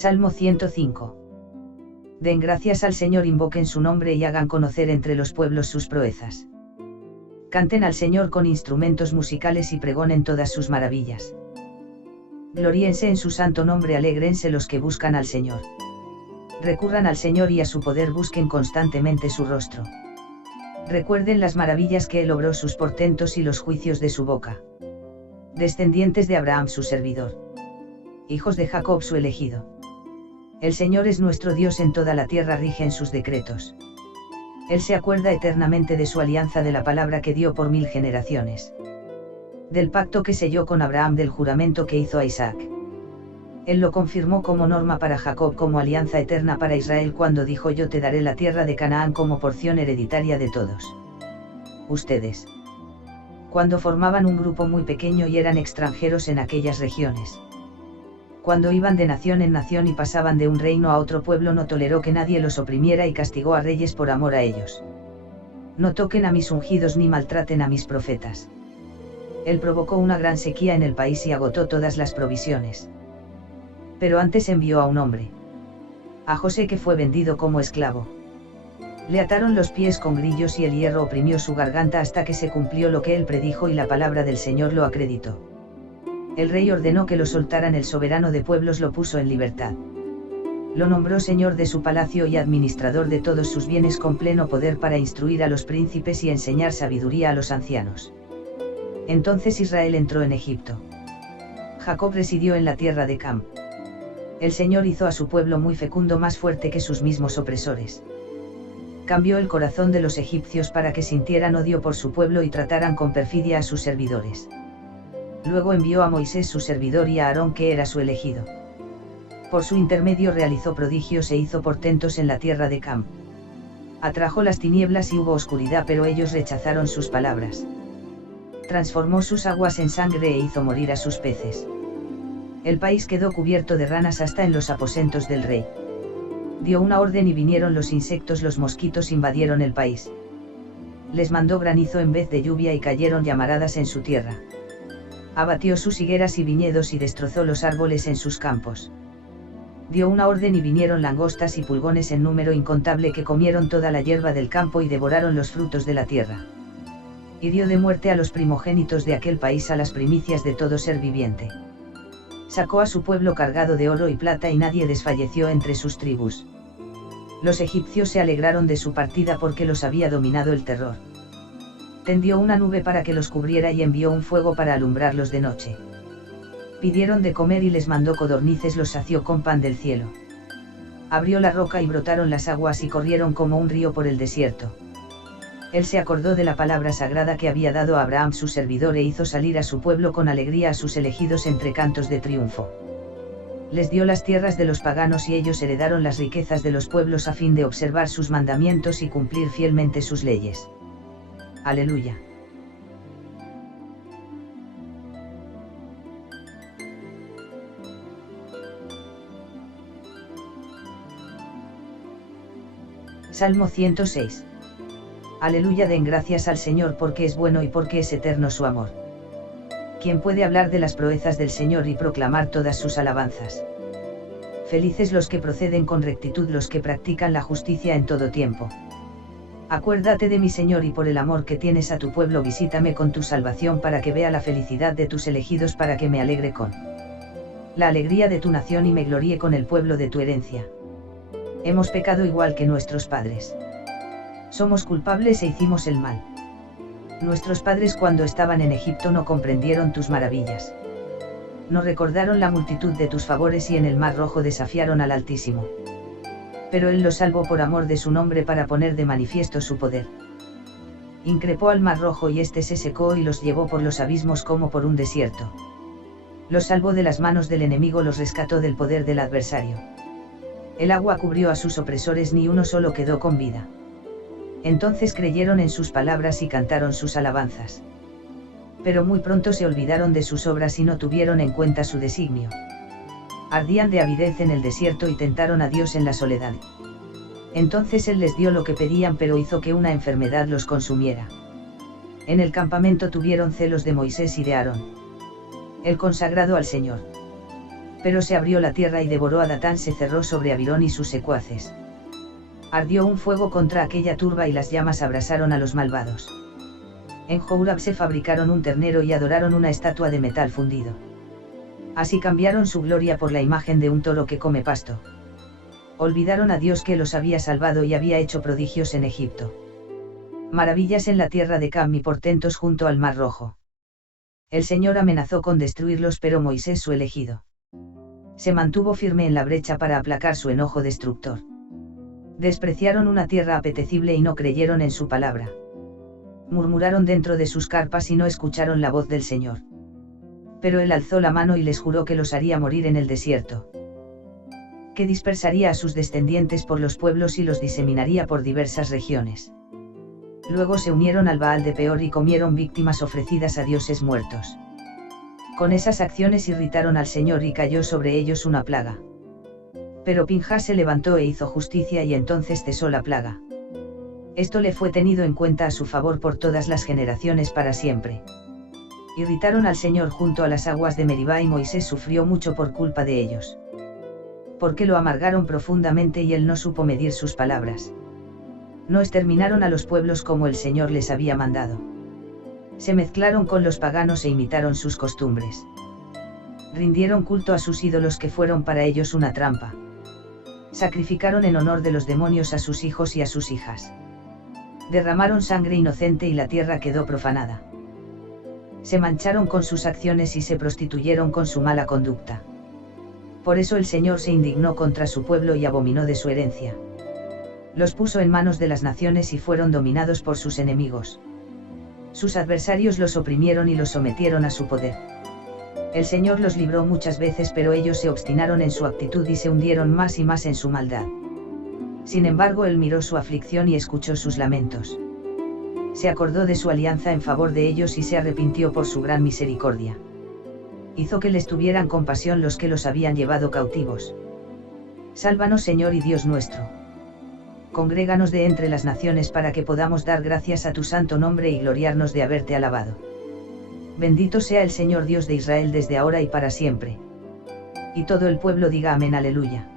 Salmo 105. Den gracias al Señor, invoquen su nombre y hagan conocer entre los pueblos sus proezas. Canten al Señor con instrumentos musicales y pregonen todas sus maravillas. Gloríense en su santo nombre, alégrense los que buscan al Señor. Recurran al Señor y a su poder busquen constantemente su rostro. Recuerden las maravillas que Él obró, sus portentos y los juicios de su boca. Descendientes de Abraham su servidor. Hijos de Jacob su elegido. El Señor es nuestro Dios, en toda la tierra rigen sus decretos. Él se acuerda eternamente de su alianza, de la palabra que dio por 1000 generaciones. Del pacto que selló con Abraham, del juramento que hizo a Isaac. Él lo confirmó como norma para Jacob, como alianza eterna para Israel, cuando dijo: yo te daré la tierra de Canaán como porción hereditaria de todos ustedes. Cuando formaban un grupo muy pequeño y eran extranjeros en aquellas regiones. Cuando iban de nación en nación y pasaban de un reino a otro pueblo, no toleró que nadie los oprimiera y castigó a reyes por amor a ellos. No toquen a mis ungidos ni maltraten a mis profetas. Él provocó una gran sequía en el país y agotó todas las provisiones. Pero antes envió a un hombre. A José, que fue vendido como esclavo. Le ataron los pies con grillos y el hierro oprimió su garganta hasta que se cumplió lo que él predijo y la palabra del Señor lo acreditó. El rey ordenó que lo soltaran, el soberano de pueblos lo puso en libertad. Lo nombró señor de su palacio y administrador de todos sus bienes, con pleno poder para instruir a los príncipes y enseñar sabiduría a los ancianos. Entonces Israel entró en Egipto. Jacob residió en la tierra de Cam. El Señor hizo a su pueblo muy fecundo, más fuerte que sus mismos opresores. Cambió el corazón de los egipcios para que sintieran odio por su pueblo y trataran con perfidia a sus servidores. Luego envió a Moisés su servidor y a Aarón, que era su elegido. Por su intermedio realizó prodigios e hizo portentos en la tierra de Cam. Atrajo las tinieblas y hubo oscuridad, pero ellos rechazaron sus palabras. Transformó sus aguas en sangre e hizo morir a sus peces. El país quedó cubierto de ranas hasta en los aposentos del rey. Dio una orden y vinieron los insectos, los mosquitos invadieron el país. Les mandó granizo en vez de lluvia y cayeron llamaradas en su tierra. Abatió sus higueras y viñedos y destrozó los árboles en sus campos. Dio una orden y vinieron langostas y pulgones en número incontable, que comieron toda la hierba del campo y devoraron los frutos de la tierra. Hirió de muerte a los primogénitos de aquel país, a las primicias de todo ser viviente. Sacó a su pueblo cargado de oro y plata y nadie desfalleció entre sus tribus. Los egipcios se alegraron de su partida porque los había dominado el terror. Tendió una nube para que los cubriera y envió un fuego para alumbrarlos de noche. Pidieron de comer y les mandó codornices, los sació con pan del cielo. Abrió la roca y brotaron las aguas y corrieron como un río por el desierto. Él se acordó de la palabra sagrada que había dado a Abraham su servidor e hizo salir a su pueblo con alegría, a sus elegidos entre cantos de triunfo. Les dio las tierras de los paganos y ellos heredaron las riquezas de los pueblos, a fin de observar sus mandamientos y cumplir fielmente sus leyes. Aleluya. Salmo 106. Aleluya. Den gracias al Señor, porque es bueno y porque es eterno su amor. ¿Quién puede hablar de las proezas del Señor y proclamar todas sus alabanzas? Felices los que proceden con rectitud, los que practican la justicia en todo tiempo. Acuérdate de mi Señor, y por el amor que tienes a tu pueblo visítame con tu salvación, para que vea la felicidad de tus elegidos, para que me alegre con la alegría de tu nación y me gloríe con el pueblo de tu herencia. Hemos pecado igual que nuestros padres. Somos culpables e hicimos el mal. Nuestros padres, cuando estaban en Egipto, no comprendieron tus maravillas. No recordaron la multitud de tus favores y en el mar Rojo desafiaron al Altísimo. Pero Él los salvó por amor de su nombre, para poner de manifiesto su poder. Increpó al mar Rojo y éste se secó y los llevó por los abismos como por un desierto. Los salvó de las manos del enemigo, los rescató del poder del adversario. El agua cubrió a sus opresores, ni uno solo quedó con vida. Entonces creyeron en sus palabras y cantaron sus alabanzas. Pero muy pronto se olvidaron de sus obras y no tuvieron en cuenta su designio. Ardían de avidez en el desierto y tentaron a Dios en la soledad. Entonces Él les dio lo que pedían, pero hizo que una enfermedad los consumiera. En el campamento tuvieron celos de Moisés y de Aarón, el consagrado al Señor. Pero se abrió la tierra y devoró a Datán, se cerró sobre Abirón y sus secuaces. Ardió un fuego contra aquella turba y las llamas abrasaron a los malvados. En Jourab se fabricaron un ternero y adoraron una estatua de metal fundido. Así cambiaron su gloria por la imagen de un toro que come pasto. Olvidaron a Dios que los había salvado y había hecho prodigios en Egipto. Maravillas en la tierra de Cam y portentos junto al Mar Rojo. El Señor amenazó con destruirlos, pero Moisés, su elegido, se mantuvo firme en la brecha para aplacar su enojo destructor. Despreciaron una tierra apetecible y no creyeron en su palabra. Murmuraron dentro de sus carpas y no escucharon la voz del Señor. Pero él alzó la mano y les juró que los haría morir en el desierto, que dispersaría a sus descendientes por los pueblos y los diseminaría por diversas regiones. Luego se unieron al Baal de Peor y comieron víctimas ofrecidas a dioses muertos. Con esas acciones irritaron al Señor y cayó sobre ellos una plaga. Pero Pinjas se levantó e hizo justicia y entonces cesó la plaga. Esto le fue tenido en cuenta a su favor por todas las generaciones para siempre. Irritaron al Señor junto a las aguas de Meribá y Moisés sufrió mucho por culpa de ellos. Porque lo amargaron profundamente y él no supo medir sus palabras. No exterminaron a los pueblos como el Señor les había mandado. Se mezclaron con los paganos e imitaron sus costumbres. Rindieron culto a sus ídolos que fueron para ellos una trampa. Sacrificaron en honor de los demonios a sus hijos y a sus hijas. Derramaron sangre inocente y la tierra quedó profanada. Se mancharon con sus acciones y se prostituyeron con su mala conducta. Por eso el Señor se indignó contra su pueblo y abominó de su herencia. Los puso en manos de las naciones y fueron dominados por sus enemigos. Sus adversarios los oprimieron y los sometieron a su poder. El Señor los libró muchas veces, pero ellos se obstinaron en su actitud y se hundieron más y más en su maldad. Sin embargo, él miró su aflicción y escuchó sus lamentos. Se acordó de su alianza en favor de ellos y se arrepintió por su gran misericordia. Hizo que les tuvieran compasión los que los habían llevado cautivos. Sálvanos, Señor y Dios nuestro. Congréganos de entre las naciones para que podamos dar gracias a tu santo nombre y gloriarnos de haberte alabado. Bendito sea el Señor Dios de Israel desde ahora y para siempre. Y todo el pueblo diga amén, aleluya.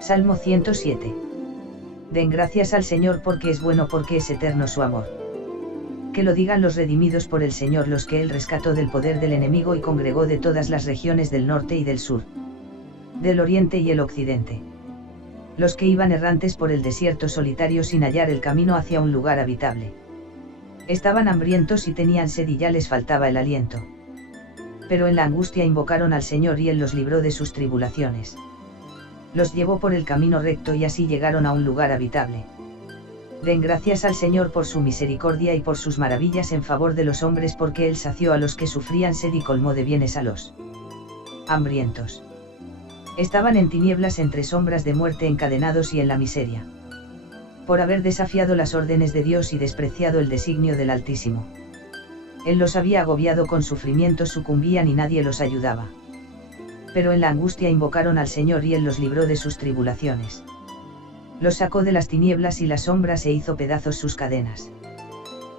Salmo 107. Den gracias al Señor porque es bueno, porque es eterno su amor. Que lo digan los redimidos por el Señor, los que él rescató del poder del enemigo y congregó de todas las regiones del norte y del sur, del oriente y el occidente. Los que iban errantes por el desierto solitario sin hallar el camino hacia un lugar habitable. Estaban hambrientos y tenían sed y ya les faltaba el aliento. Pero en la angustia invocaron al Señor y él los libró de sus tribulaciones. Los llevó por el camino recto y así llegaron a un lugar habitable. Den gracias al Señor por su misericordia y por sus maravillas en favor de los hombres, porque él sació a los que sufrían sed y colmó de bienes a los hambrientos. Estaban en tinieblas entre sombras de muerte, encadenados y en la miseria. Por haber desafiado las órdenes de Dios y despreciado el designio del Altísimo. Él los había agobiado con sufrimientos, sucumbían y nadie los ayudaba. Pero en la angustia invocaron al Señor y él los libró de sus tribulaciones. Los sacó de las tinieblas y las sombras e hizo pedazos sus cadenas.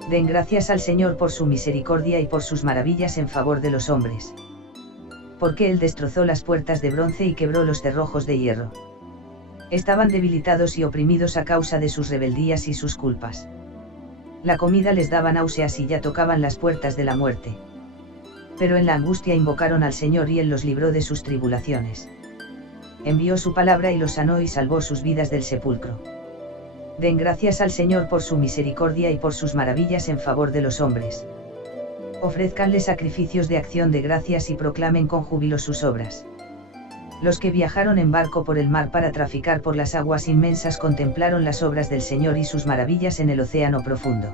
Den gracias al Señor por su misericordia y por sus maravillas en favor de los hombres. Porque él destrozó las puertas de bronce y quebró los cerrojos de hierro. Estaban debilitados y oprimidos a causa de sus rebeldías y sus culpas. La comida les daba náuseas y ya tocaban las puertas de la muerte. Pero en la angustia invocaron al Señor y él los libró de sus tribulaciones. Envió su palabra y los sanó y salvó sus vidas del sepulcro. Den gracias al Señor por su misericordia y por sus maravillas en favor de los hombres. Ofrézcanle sacrificios de acción de gracias y proclamen con júbilo sus obras. Los que viajaron en barco por el mar para traficar por las aguas inmensas contemplaron las obras del Señor y sus maravillas en el océano profundo.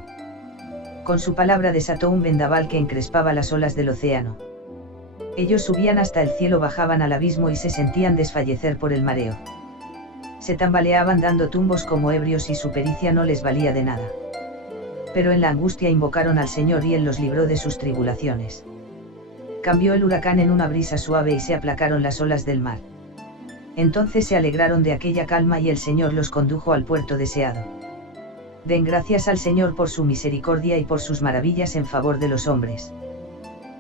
Con su palabra desató un vendaval que encrespaba las olas del océano. Ellos subían hasta el cielo, bajaban al abismo y se sentían desfallecer por el mareo. Se tambaleaban dando tumbos como ebrios y su pericia no les valía de nada. Pero en la angustia invocaron al Señor y él los libró de sus tribulaciones. Cambió el huracán en una brisa suave y se aplacaron las olas del mar. Entonces se alegraron de aquella calma y el Señor los condujo al puerto deseado. Den gracias al Señor por su misericordia y por sus maravillas en favor de los hombres.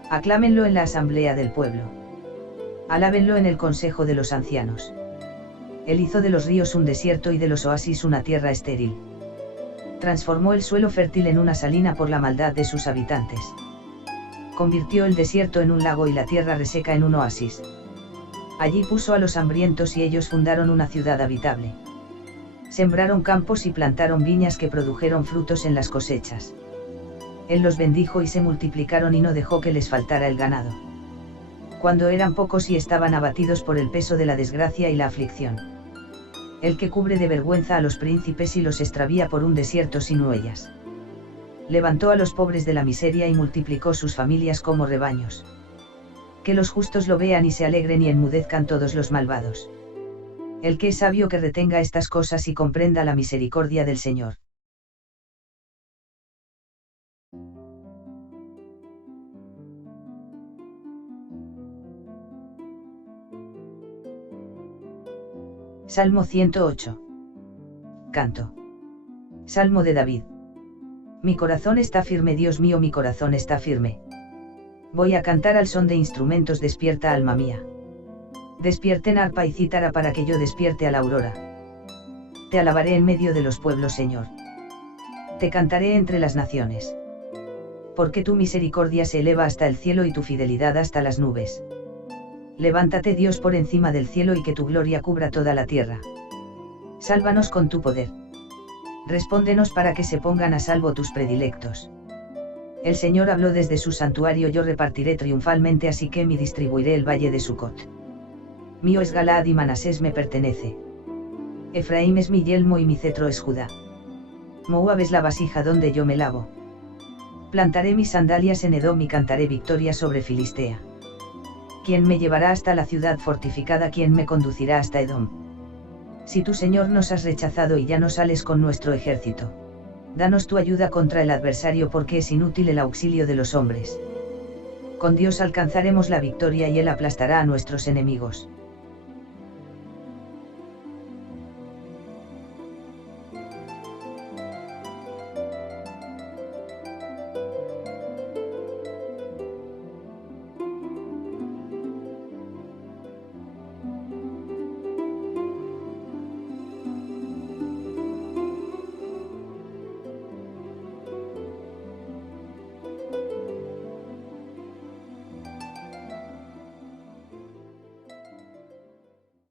Aclámenlo en la asamblea del pueblo. Alábenlo en el consejo de los ancianos. Él hizo de los ríos un desierto y de los oasis una tierra estéril. Transformó el suelo fértil en una salina por la maldad de sus habitantes. Convirtió el desierto en un lago y la tierra reseca en un oasis. Allí puso a los hambrientos y ellos fundaron una ciudad habitable. Sembraron campos y plantaron viñas que produjeron frutos en las cosechas. Él los bendijo y se multiplicaron y no dejó que les faltara el ganado. Cuando eran pocos y estaban abatidos por el peso de la desgracia y la aflicción. El que cubre de vergüenza a los príncipes y los extravía por un desierto sin huellas. Levantó a los pobres de la miseria y multiplicó sus familias como rebaños. Que los justos lo vean y se alegren y enmudezcan todos los malvados. El que es sabio que retenga estas cosas y comprenda la misericordia del Señor. Salmo 108. Canto. Salmo de David. Mi corazón está firme, Dios mío, mi corazón está firme. Voy a cantar al son de instrumentos, despierta alma mía. Despierten arpa y cítara para que yo despierte a la aurora. Te alabaré en medio de los pueblos, Señor. Te cantaré entre las naciones. Porque tu misericordia se eleva hasta el cielo y tu fidelidad hasta las nubes. Levántate, Dios, por encima del cielo y que tu gloria cubra toda la tierra. Sálvanos con tu poder. Respóndenos para que se pongan a salvo tus predilectos. El Señor habló desde su santuario, yo repartiré triunfalmente a Siquem y distribuiré el valle de Sucot. Mío es Galaad y Manasés me pertenece. Efraín es mi yelmo y mi cetro es Judá. Moab es la vasija donde yo me lavo. Plantaré mis sandalias en Edom y cantaré victoria sobre Filistea. ¿Quién me llevará hasta la ciudad fortificada? ¿Quién me conducirá hasta Edom? Si tú, Señor, nos has rechazado y ya no sales con nuestro ejército. Danos tu ayuda contra el adversario, porque es inútil el auxilio de los hombres. Con Dios alcanzaremos la victoria y Él aplastará a nuestros enemigos.